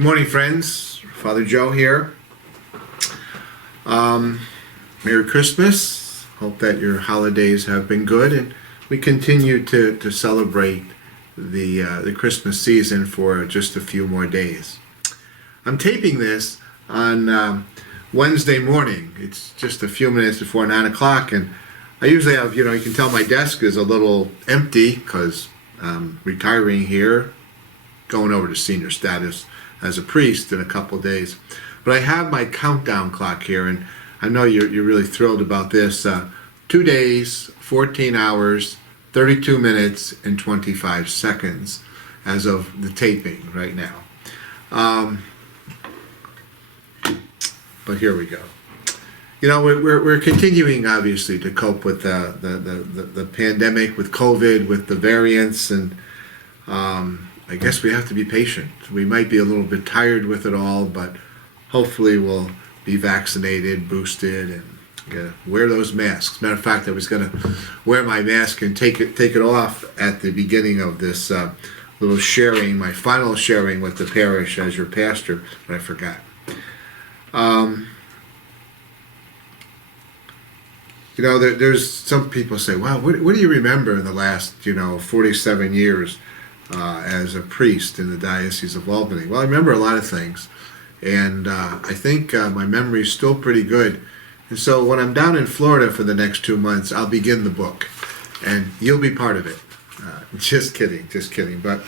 Good morning, friends. Father Joe here. Merry Christmas. Hope that your holidays have been good, and we continue to celebrate the Christmas season for just a few more days. I'm taping this on Wednesday morning. It's just a few minutes before 9 o'clock, and I usually have, you can tell my desk is a little empty because I'm retiring here, going over to senior status as a priest in a couple of days. But I have my countdown clock here, and I know you're really thrilled about this. 2 days, 14 hours, 32 minutes, and 25 seconds as of the taping right now. But here we go. We're continuing, obviously, to cope with the pandemic, with COVID, with the variants, and I guess we have to be patient. We might be a little bit tired with it all, but hopefully we'll be vaccinated, boosted, and wear those masks. Matter of fact, I was going to wear my mask and take it off at the beginning of this little sharing, my final sharing with the parish as your pastor, but I forgot. There's some people say, wow, what do you remember in the last, 47 years as a priest in the Diocese of Albany? Well, I remember a lot of things, and I think my memory is still pretty good. And so when I'm down in Florida for the next 2 months, I'll begin the book, and you'll be part of it. Just kidding. But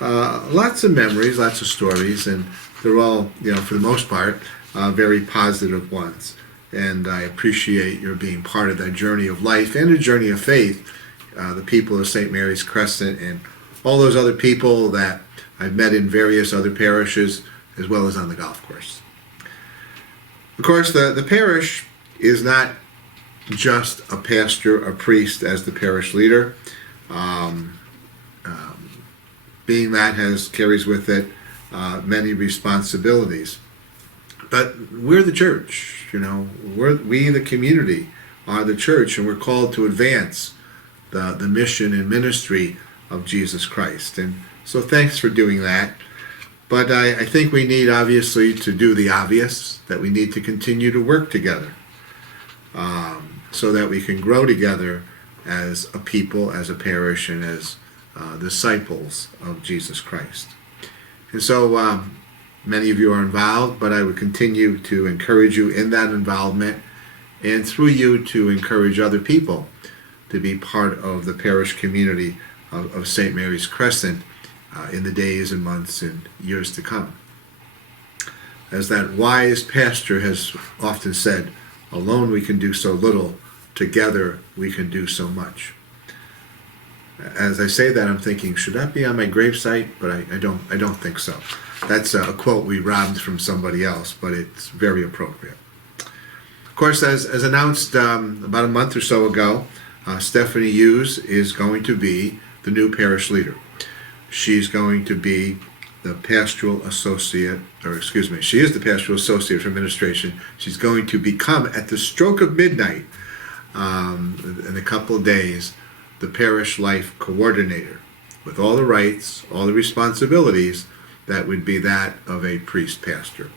lots of memories, lots of stories, and they're all, for the most part, very positive ones. And I appreciate your being part of that journey of life and a journey of faith, the people of St. Mary's Crescent and all those other people that I've met in various other parishes, as well as on the golf course. Of course, the parish is not just a pastor, a priest as the parish leader. Being that carries with it many responsibilities. But we're the church, we the community are the church, and we're called to advance the mission and ministry of Jesus Christ. And so thanks for doing that. But I think we need, obviously, to do the obvious, that we need to continue to work together so that we can grow together as a people, as a parish, and as disciples of Jesus Christ. And so many of you are involved, but I would continue to encourage you in that involvement, and through you to encourage other people to be part of the parish community of St. Mary's Crescent in the days and months and years to come. As that wise pastor has often said, alone we can do so little, together we can do so much. As I say that, I'm thinking, should that be on my gravesite? But I don't think so. That's a quote we robbed from somebody else, but it's very appropriate. Of course, as announced about a month or so ago, Stephanie Hughes is going to be the new parish leader. She's going to be the pastoral associate, she is the pastoral associate for administration. She's going to become, at the stroke of midnight, in a couple of days, the parish life coordinator, with all the rights, all the responsibilities that would be that of a priest pastor.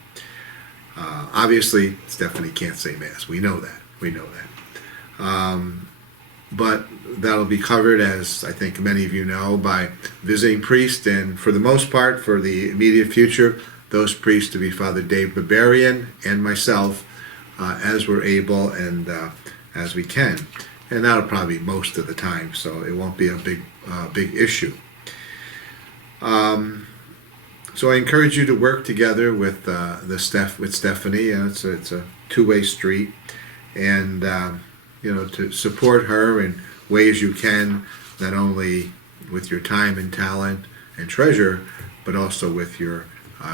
Obviously, Stephanie can't say Mass. We know that. But that'll be covered, as I think many of you know, by visiting priests, and for the most part, for the immediate future, those priests to be Father Dave Barbarian and myself, as we're able and as we can. And that'll probably be most of the time, so it won't be a big issue. So I encourage you to work together with Stephanie. It's a two-way street, and to support her in ways you can, not only with your time and talent and treasure, but also with your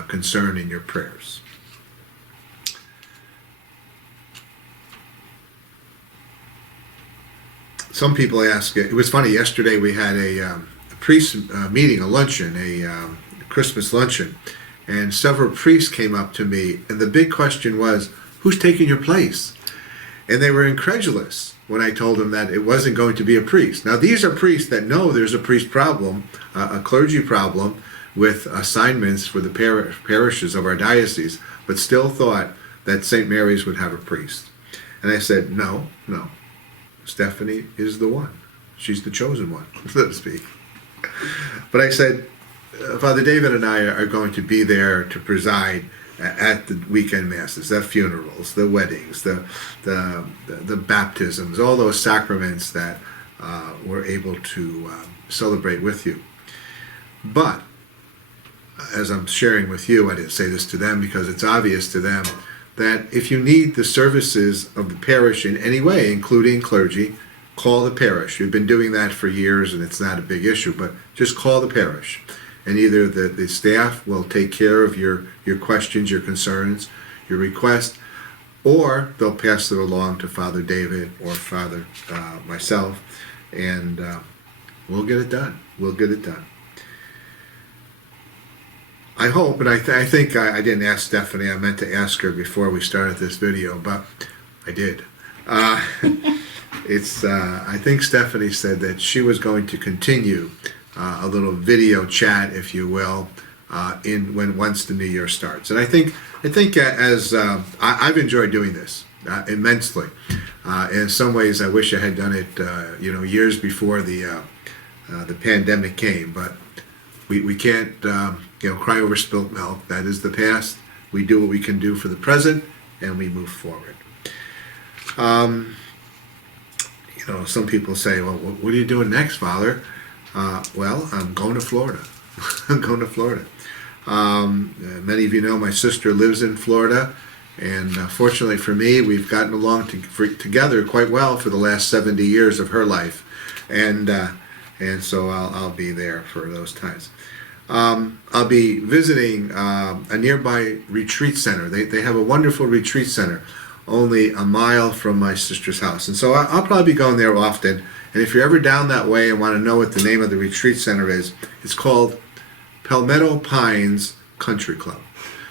concern and your prayers. Some people ask, it was funny, yesterday we had a priest meeting, a luncheon, a Christmas luncheon, and several priests came up to me, and the big question was, who's taking your place? And they were incredulous when I told them that it wasn't going to be a priest. Now, these are priests that know there's a priest problem, a clergy problem, with assignments for the parishes of our diocese, but still thought that St. Mary's would have a priest. And I said, no, Stephanie is the one. She's the chosen one, so to speak. But I said, Father David and I are going to be there to preside at the weekend masses, the funerals, the weddings, the baptisms, all those sacraments that we're able to celebrate with you. But as I'm sharing with you, I didn't say this to them because it's obvious to them that if you need the services of the parish in any way, including clergy, call the parish. You've been doing that for years and it's not a big issue, but just call the parish. And either the staff will take care of your questions, your concerns, your requests, or they'll pass it along to Father David or Father myself, and we'll get it done. We'll get it done. I hope, and I think I didn't ask Stephanie, I meant to ask her before we started this video, but I did. I think Stephanie said that she was going to continue a little video chat, if you will, once the new year starts. And I think as I've enjoyed doing this immensely. In some ways, I wish I had done it, years before the pandemic came. But we can't, cry over spilt milk. That is the past. We do what we can do for the present, and we move forward. Some people say, well, what are you doing next, Father? Well, I'm going to Florida. I'm going to Florida. Many of you know my sister lives in Florida, and fortunately for me, we've gotten along together quite well for the last 70 years of her life, and so I'll be there for those times. I'll be visiting a nearby retreat center. They have a wonderful retreat center only a mile from my sister's house, and so I'll probably be going there often. And if you're ever down that way and want to know what the name of the retreat center is, it's called Palmetto Pines Country Club.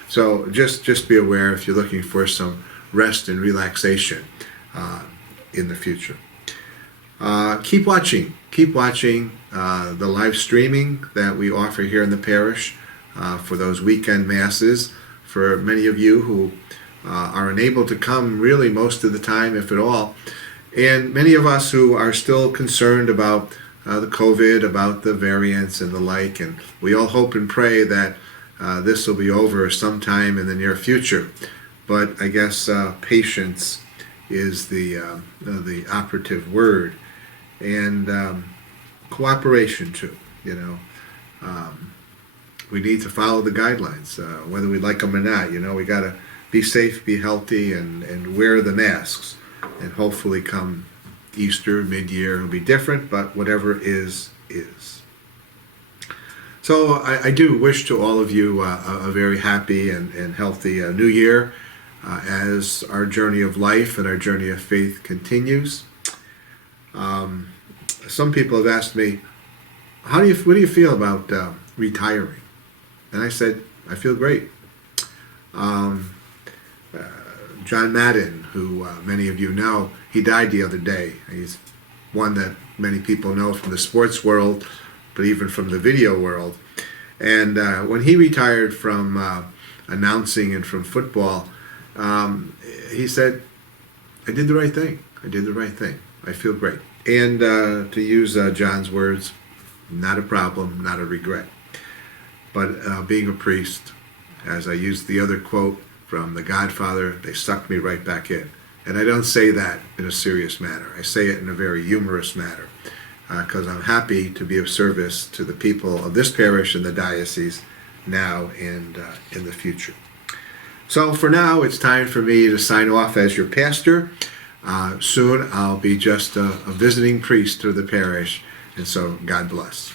So just be aware if you're looking for some rest and relaxation in the future. Keep watching the live streaming that we offer here in the parish for those weekend masses. For many of you who are unable to come really most of the time, if at all, and many of us who are still concerned about the COVID, about the variants and the like, and we all hope and pray that this will be over sometime in the near future. But I guess patience is the operative word, and cooperation too. We need to follow the guidelines, whether we like them or not. We got to be safe, be healthy, and wear the masks. And hopefully come Easter, mid-year, it'll be different, but whatever is. So I do wish to all of you a very happy and healthy new year as our journey of life and our journey of faith continues. Some people have asked me, what do you feel about retiring? And I said, I feel great. John Madden, who many of you know, he died the other day. He's one that many people know from the sports world, but even from the video world. And when he retired from announcing and from football, he said, I did the right thing. I did the right thing. I feel great. And to use John's words, not a problem, not a regret. But being a priest, as I used the other quote from The Godfather, they sucked me right back in. And I don't say that in a serious manner. I say it in a very humorous manner, because I'm happy to be of service to the people of this parish and the diocese now and in the future. So for now, it's time for me to sign off as your pastor. Soon I'll be just a visiting priest to the parish, and so God bless.